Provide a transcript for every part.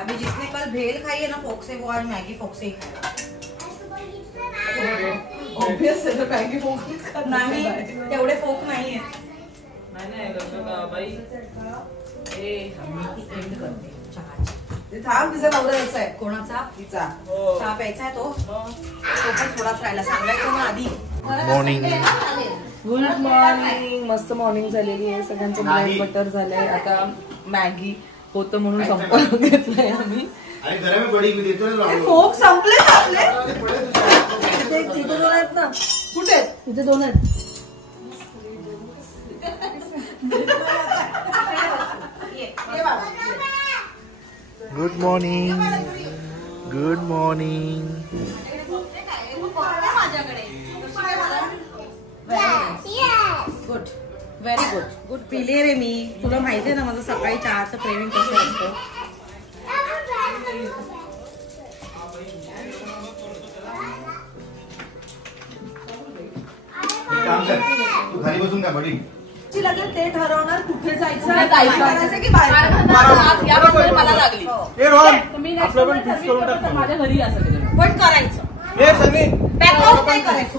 अभी जिसने कल भेल खाई है ना फोक से, वो आज मैगी फोक से ही खाएगा। ऑब्वियस है तो मैगी फोक नहीं, तेवढे फोक नाही है। नाही बाई ए आम्ही एंड करते चहाची। थांब, तिचा नवरा यायचा आहे। कोणाचा? तिचा। चहा प्यायचा आहे तो पण थोडाच राहिला, सांगायचं ना आधी। Morning, good morning. मस्त मॉर्निंग झालेली आहे, सगळ्यांचं ब्रेड बटर झालंय। आता मॅगी होतं म्हणून संपवून घेतलंय आम्ही। फोक संपले आपले। तिथे दोन आहेत ना, कुठे? तिथे दोन आहेत। Good morning, good morning. Good, very good good. पिले रे मी, तुला माहिती आहे ना माझं सकाळी चहाचं क्रेविंग कसं असतं। तू घरी बसून काय बडी लगेच ते ठरवणार कुठे जायचं की बाहेर। मला लागली माझ्या घरी असं पण करायचं नाही करायचं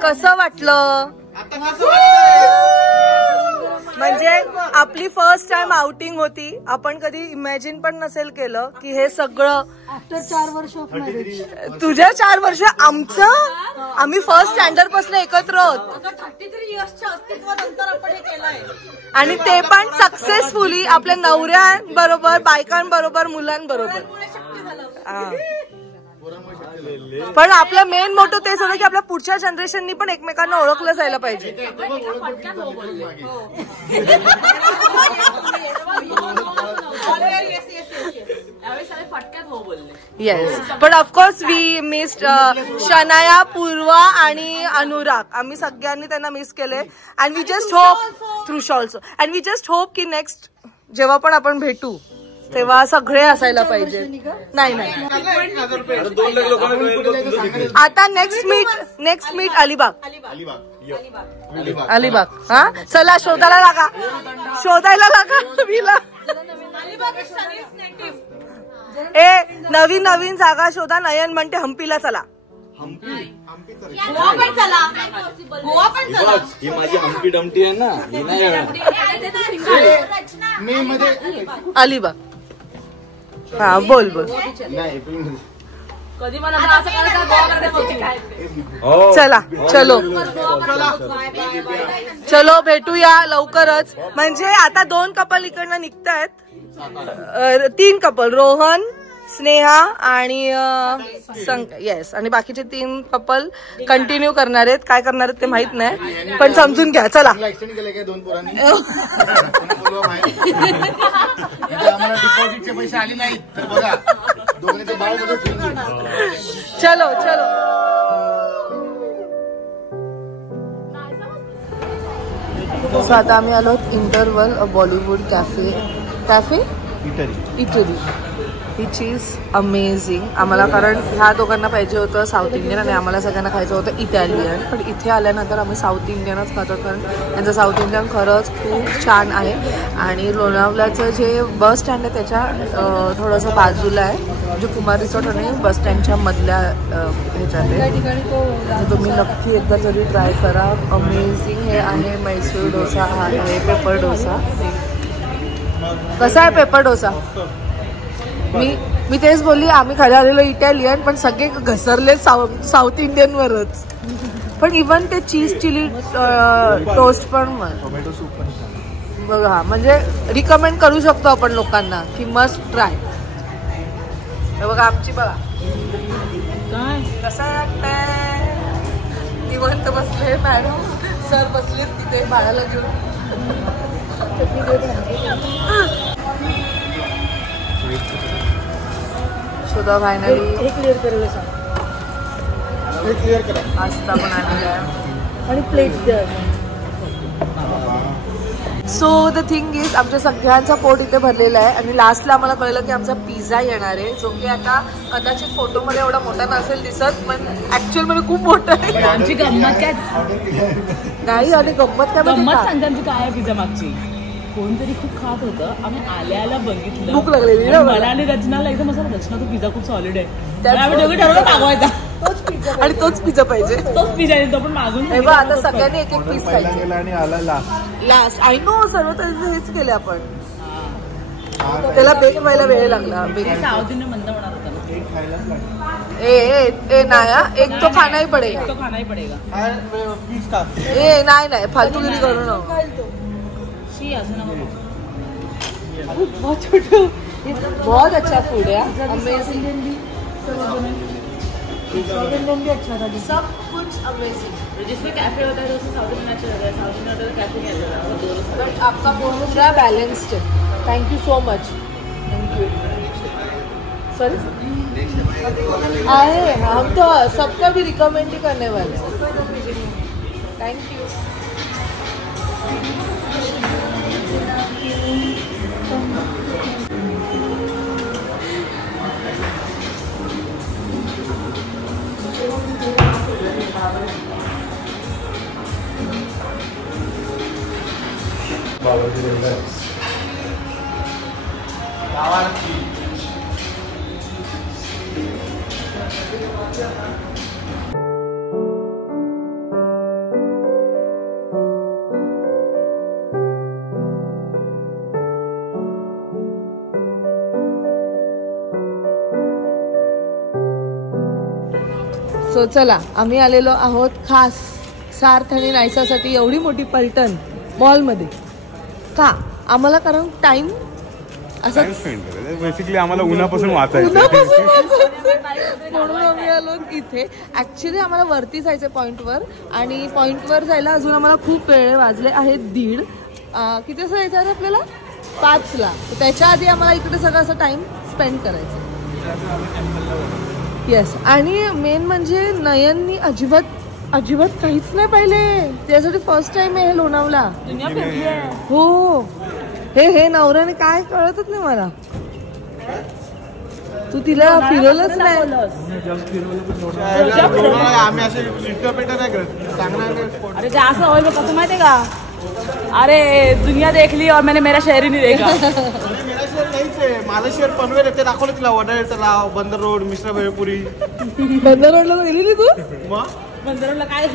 कसं वाटलं? म्हणजे आपली फर्स्ट टाइम आउटिंग होती। आपण कधी इमॅजिन पण नसेल केलं की हे सगळं आफ्टर 4 वर्ष ऑफ मॅरेज। तुझ्या 4 वर्ष, आमचं आम्ही फर्स्ट स्टँडर्ड पासून एकत्र आहोत 33 इयर्सच्या अस्तित्वानंतर आपण हे केलंय। आणि ते पण सक्सेसफुली आपल्या नवऱ्यांबरोबर, बायकांबरोबर, मुलांबरोबर। पण आपलं मेन मोटो तेच होतं की आपल्या पुढच्या जनरेशननी पण एकमेकांना ओळखलं जायला पाहिजे। येस, पण of course we missed Shanaya, Purva आणि अनुराग। आम्ही सगळ्यांनी त्यांना मिस केले। अँड वी जस्ट होप थ्रुश also, and we just hope की नेक्स्ट जेव्हा पण आपण भेटू तेव्हा सगळे असायला पाहिजे। नाही नाही, आता नेक्स्ट मीट अलिबाग। हा चला, शोधायला लागा विला। ए नवीन जागा शोधा। नयन म्हणते हम्पीला चला। गोवा पण चला। ही माझी हम्पी डमटी आहे ना, ही नाही अलिबाग। हा बोल कधी मला असं चला, चलो भेटूया लवकरच। म्हणजे आता 2 कपल इकडनं निघतायत, 3 कपल, रोहन, स्नेहा आणि येस, आणि बाकीचे 3 कपल कंटिन्यू करणार आहेत। काय करणार आहेत ते माहित नाही, पण समजून घ्या। चला, पैसे आले नाही तर बघा चलो। सो आता आम्ही आलो interval Bollywood cafe Italy. Which is amazing. आम्हाला कारण ह्या दोघांना पाहिजे होतं साऊथ इंडियन आणि आम्हाला सगळ्यांना खायचं होतं इटालियन, पण इथे आल्यानंतर आम्ही साऊथ इंडियनच खातो कारण त्यांचं साऊथ इंडियन खरंच खूप छान आहे। आणि लोणावळ्याचं जे बस स्टँड आहे त्याच्या थोडंसं बाजूला आहे, जे कुमार रिसॉर्ट आणि बस स्टँडच्या मधल्या ह्याच्यात आहे। तुम्ही नक्की एकदा तरी ट्राय करा, अमेझिंग। हे आहे मैसूर डोसा, हा आहे पेपर डोसा। कसा आहे पेपर डोसा? मी तेच बोलली, आम्ही खायला आलेलो इटालियन पण सगळे घसरले साऊथ इंडियन वरच। पण इवन ते चीज चिली टोस्ट पण बघा, म्हणजे रिकमेंड करू शकतो आपण लोकांना की मस्ट ट्राय। बघा आमची, बघा कसं वाटतंय? निवांत बसले. मॅडम सर बसले तिथे बाळाला घेऊन. सुद्धा फायनली हे क्लिअर करायला सांग. पास्ता पण आलेला आहे आणि प्लेट द्या. सो द थिंग इज आमच्या सगळ्यांचा पोट इथे भरलेला आहे आणि लास्टला आम्हाला कळलं की आमचा पिझ्झा येणार आहे, जो की आता कदाचित फोटोमध्ये एवढा मोठा नसेल दिसत, पण ऍक्च्युअल मध्ये खूप मोठा आहे. आमची गंमत काय नाही आणि गंमत काय गंमत सांगते आमची काय आहे पिझ्झा मागची. कोणतरी खूप खात होतं, आम्ही आल्या बघितलं, भूक लागलेली ना मला आणि रचनाला एकदम असं, रचना तो पिझ्झा खूप सॉलिड आहे, आम्ही दोघे ठरवलं मागवायचा आणि तोच पिझ्झा पाहिजे. तोच पिझ्झा येतो पण मागून. हे बघ आता सगळ्यांनी एक एक पीस खायचे आणि आला लास्ट. आय नो सर्व हेच केले आपण. त्याला बेक व्हायला वेळ लागला. साऊथ इंडियन मंद होणार होता. ए नाया एक तो खाना ही पडेगा. तो खाना ही पडेगा. ए नाही फालतूगिरी करू नको. बहुत छोटू. बहुत अच्छा फूड है. अमेजिंग. भी अच्छा था. सब कुछ अमेजिंग. जिसमें कैफे होता है उसमें साउथ इंडियन अच्छा लगता है. साउथ इंडियन होता है कैफे नहीं अच्छा लगता. बट आपका पूरा बैलेंस्ड है. Thank you so much. Thank you. Sorry आए हम तो सबका भी रिकमेंड ही करने वाले. Thank you. सो चला आम्ही आलेलो आहोत खास सार्थ आणि नायसासाठी. एवढी मोठी पलटण मॉलमध्ये का आम्हाला, कारण टाइम असा बेसिकली आम्हाला उन्हापासून वाचायचं म्हणून आम्ही आलो इथे. ऍक्च्युली आम्हाला वरती जायचं पॉइंटवर आणि पॉइंटवर जायला अजून आम्हाला खूप वेळ वाजले आहेत 1:30. किती असं जायचं आहे आपल्याला 5ला. त्याच्या आधी आम्हाला इकडे सगळं असं टाइम स्पेंड करायचं. येस. आणि मेन म्हणजे नयननी अजिबात काहीच नाही पाहिले. त्यासाठी फर्स्ट टाइम आहे हे लोणावला. हो हे नवऱ्याने काय कळतच नाही मला. तू तिला फिरवलंच नाही. अरे जास्त होईल कसं माहितीये का. अरे दुनिया देख ली और मैंने मेरा शहर ही नहीं देखा. मेरा शहर नाहीच आहे. माझं शहर पनवेल येते दाखवलं तिला. वडाळे तलाव, बंदर रोड, मिश्रा भेळपुरी. बंदर रोडला गेली नाही तू. मग बंदर रोडला काय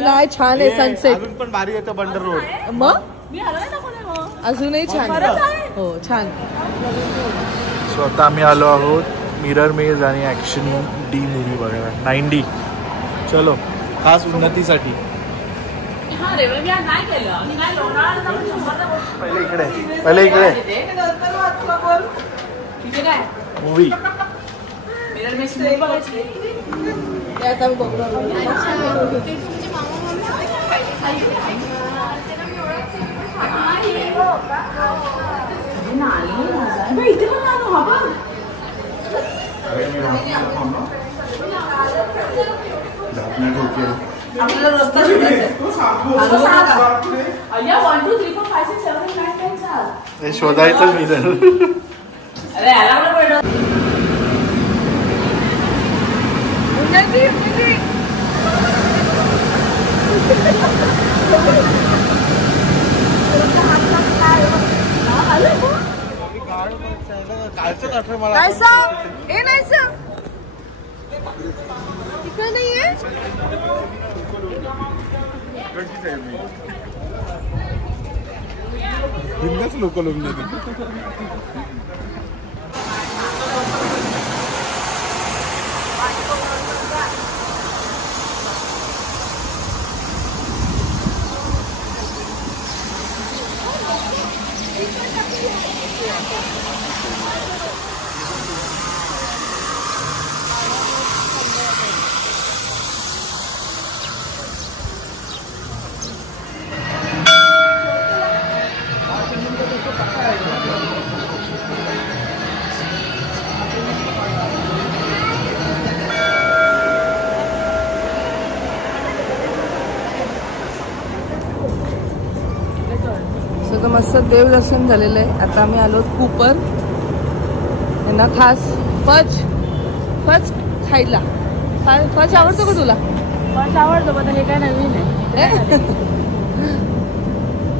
नाही छान आहे सनसेट. अजून पण भारी येतं बंदर रोड. मग मी आलो नाही दाखवलं मग. अजूनही छान. हो छान. सो आता आम्ही आलो आहोत मिरर मेज आणि ॲक्शन डी मूवी बघायला. 9D. चलो खास उन्नतीसाठी. पहिले इकडे मूवी. आपल्याला रस्ता शोधायचं मिरर. इकडे नाहीये. लोक मस्त देवदर्शन झालेलं आहे. आता आम्ही आलो कूपर यांना खास फज खायला. फज आवडतो का तुला? फज आवडतो पण हे काय नवीन आहे.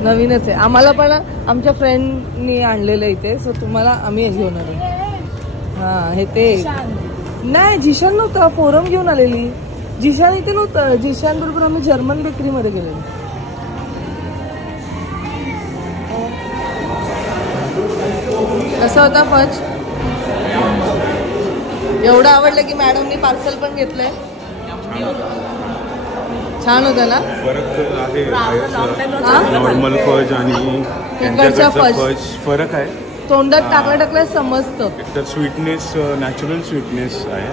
नवीनच आहे. आम्हाला पण आमच्या फ्रेंडनी आणलेलं इथे. सो तुम्हाला आम्ही घेऊन आलो. हा हे ते नाही जिशान नव्हतं, फोरम घेऊन आलेली. जिशान इथे नव्हतं. जिशान बरोबर आम्ही जर्मन बेकरीमध्ये गेलेलो. कसा होता फज? एवढं आवडलं की मॅडमनी पार्सल पण घेतलंय. छान होतं ना? फरक आहे नॉर्मल फज आणि इकडचा फज फरक आहे. तोंडात टाकल्या समजतं. तर स्वीटनेस नॅचरल स्वीटनेस आहे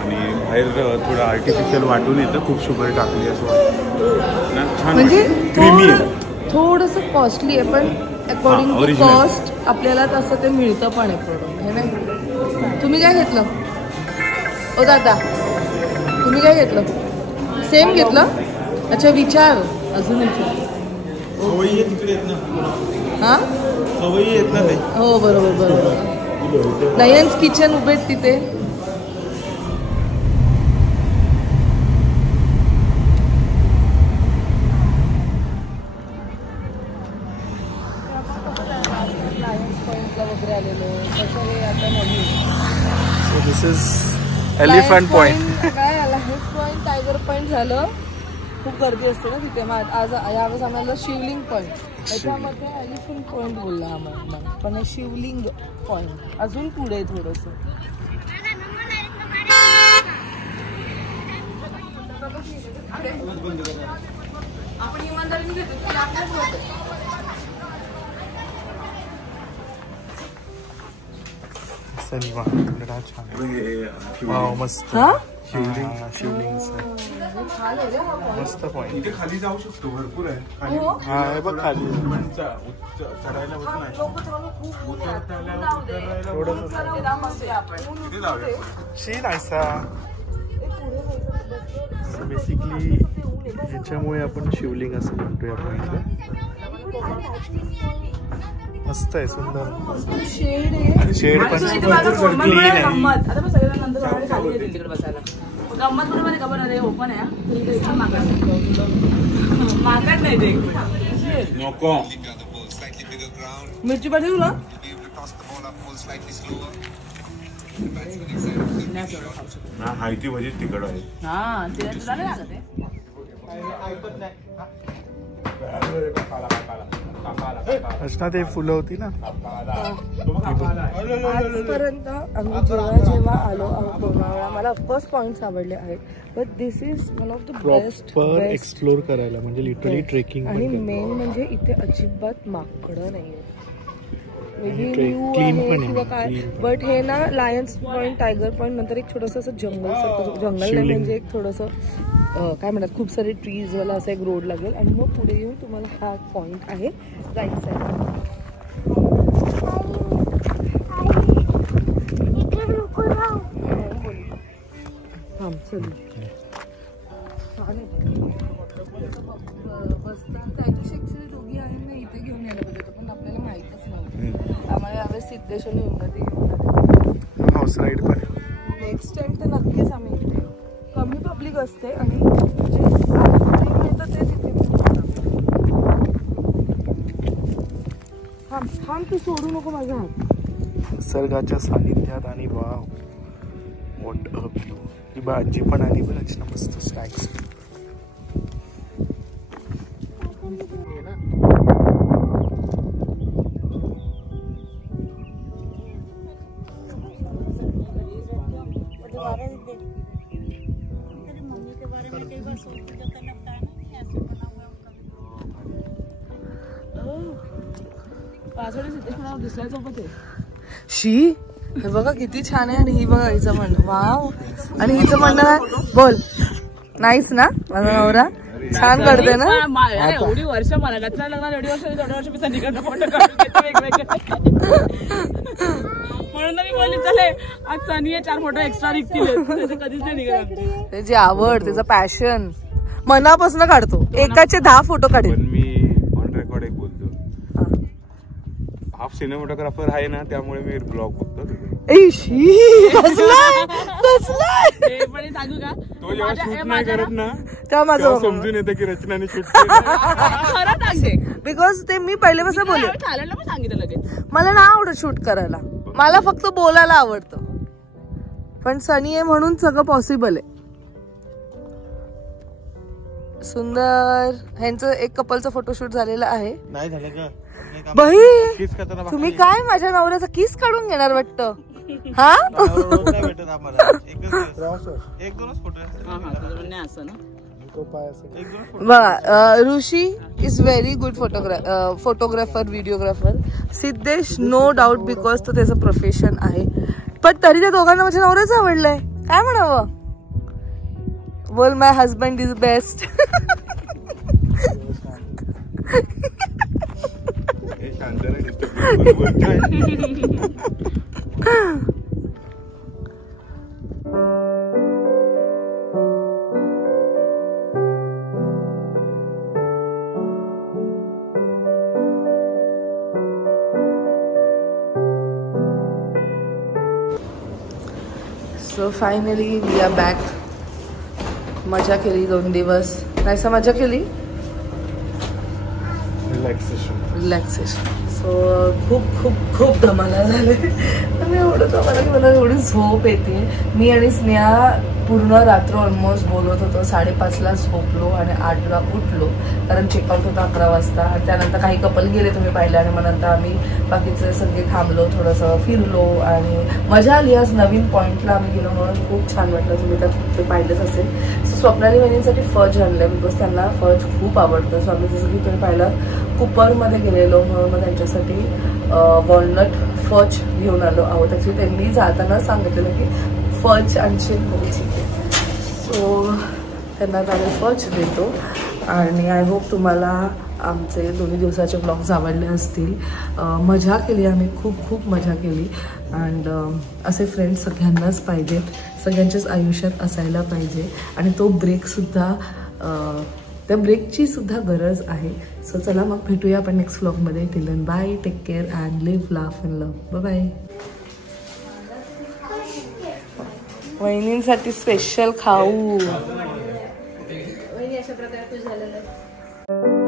आणि बाहेर थोडं आर्टिफिशियल वाटून येतं. खूप शुगर टाकली असं वाटतं. म्हणजे क्रीमी आहे. थोडंसं कॉस्टली आहे पण अकॉर्डिंग टू कॉस्ट आपल्याला तसं ते मिळतं पण आहे प्रोडक्ट. हे नाही. तुम्ही काय घेतलं ओ दादा? तुम्ही काय घेतलं? सेम घेतलं? अच्छा विचार अजून विचार. हा हो बरोबर. नयन्स किचन उभे तिथे. वगैरे आलेलो तसं हे आता नवीन. So this is elephant point. काय लायन्स पॉइंट, टायगर पॉइंट झालं. खूप गर्दी असते ना तिथे. मग आज यावेळेस आम्हाला शिवलिंग पॉइंट. त्याच्यामध्ये एलिफंट पॉइंट बोलला आम्हाला, पण हे शिवलिंग पॉइंट अजून पुढे थोडंसं. आपण इमानदारीने घेतो. मस्त शिवलिंग मस्त पॉइंट. इथे खाली जाऊ शकतो. भरपूर आहे खाली. हा हे बघ खाली चढायला होत नाही. बेसिकली ह्याच्यामुळे आपण शिवलिंग असं म्हणतोय आपण इथं. मस्त आहे, सुंदर शेड पण क्लीन आहे. गंमत बरोबर का पण ओपन आहे. मागत नाही ते नको. मिरची पाहिजे तुला? हायती भाजी तिकड आहे. हा ते तुला नाही लागत आहे. अर्चना ते फुलं होती ना. आजपर्यंत आम्ही जेव्हा आलो आहोत लोणावळा, मला ऑफकोर्स पॉइंट्स आवडले आहेत. But this is one of the best explore करायला, म्हणजे लिटरली ट्रेकिंग. आणि मेन म्हणजे इथे अजिबात माकडं नाही आहेत. किंवा काय. बट हे ना लायन्स पॉइंट, टायगर पॉइंट नंतर एक छोटंसं असं जंगल सारखं. जंगल नाही म्हणजे एक थोडंसं काय म्हणतात खूप सारे ट्रीज वाला असा एक रोड लागेल आणि मग पुढे येऊन तुम्हाला हा पॉइंट आहे राईट साईड. दोघी आहे ना इथे घेऊन यायला पाहिजे पण आपल्याला माहितच नव्हतं. त्यामुळे यावेळेस सिद्धेश्वर हाऊस राईड पण. नेक्स्ट टाइम तर नक्कीच आम्ही इथे. कमी पब्लिक असते आणि जे मिळतं तेच इथे. थांब तू सोडू नको माझा हात. निसर्गाच्या सानिध्यात आणि वाव व्हॉट अ व्ह्यू. ही आजी पण आली बरं ना मस्त स्नॅक्स. शी हे बघा किती छान आहे. आणि ही बघा हिचं म्हणणं वाव. आणि हिचं म्हणणं काय बोल. नाहीच ना माझा नवरा छान करते ना. एवढी वर्ष मला लग्नाला एवढी वर्ष मी सनीकडनं फोटो काढून वेगवेगळे. म्हणून मी बोलली चले आज सनी 4 फोटो एक्स्ट्रा निघतील. कधीच नाही निघाला. त्याची आवड, त्याचं पॅशन मनापासून काढतो. एकाचे 10 फोटो काढेल. मी ऑन रेकॉर्ड एक बोलतो. टॉप सिनेमॅटोग्राफर आहे ना, त्यामुळे मी ब्लॉग बघतो. सांगू का, तो जेव्हा शूट नाही करत ना तेव्हा माझं समजून येतं की रचनाने शूट खरं सांगते, बिकॉज ते मी पहिल्यापासून बोलले, चालायला पण सांगितलं लगेच. मला नाही आवडत शूट करायला, मला फक्त बोलायला आवडतं. पण सनी आहे म्हणून सगळं पॉसिबल आहे. सुंदर. ह्यांचं एक कपलचं फोटोशूट झालेलं आहे. नाही झालं का बाई किस करताना तुम्ही काय माझ्या नवऱ्याचा किस काढून घेणार वाटतं? हा रोज नाही भेटत आम्हाला. एक दोनच फोटो असं ना. बघा, Rishi is very good photographer videographer. Siddhesh no doubt because तो त्याचं प्रोफेशन आहे. पण तरी त्या दोघांना माझ्या नवऱ्याचं आवडलंय. काय म्हणावं? बोल my husband is best. So finally we are back. मजा केली 2 दिवस. नाहीसा मजा केली. रिलॅक्सेशन. सो खूप खूप खूप धमाला झाले. मी एवढं धमाला की मला एवढी झोप येते. मी आणि स्नेहा पूर्ण रात्र ऑलमोस्ट बोलत होतो. 5:30ला झोपलो आणि 8ला उठलो, कारण चेकआउट होता 11 वाजता. आणि त्यानंतर काही कपल गेले, तुम्ही पाहिलं. आणि मग नंतर आम्ही बाकीचे सगळे थांबलो, थोडंसं फिरलो आणि मजा आली. आज नवीन पॉईंटला आम्ही गेलो म्हणून खूप छान वाटलं. तुम्ही त्यात ते पाहिलंच असेल. सो स्वप्नाली बहिणींसाठी फज आणलं बिकॉज त्यांना फज खूप आवडतं. सो आम्ही जसं की तुम्ही पाहिलं कुपरमध्ये गेलेलो, म्हणून मग त्यांच्यासाठी वॉलनट फज घेऊन आलो आहोत. ॲक्च्युली त्यांनी जाताना सांगितलेलं की फज आणशील घ्यायची. सो त्यांना आम्ही फज देतो. आणि आय होप तुम्हाला आमचे 2 दिवसाचे ब्लॉग्स आवडले असतील. मजा केली आम्ही, खूप खूप मजा केली. अँड असे फ्रेंड्स सगळ्यांनाच पाहिजेत, सगळ्यांच्याच आयुष्यात असायला पाहिजे. आणि तो ब्रेकसुद्धा, त्या ब्रेकची सुद्धा गरज आहे. सो चला मग भेटूया आपण नेक्स्ट व्लॉगमध्ये. Till then bye, take care and live, laugh and love. Bye bye. वहिनींसाठी स्पेशल खाऊ. अशा प्रकारे खुश झालेलं आहे.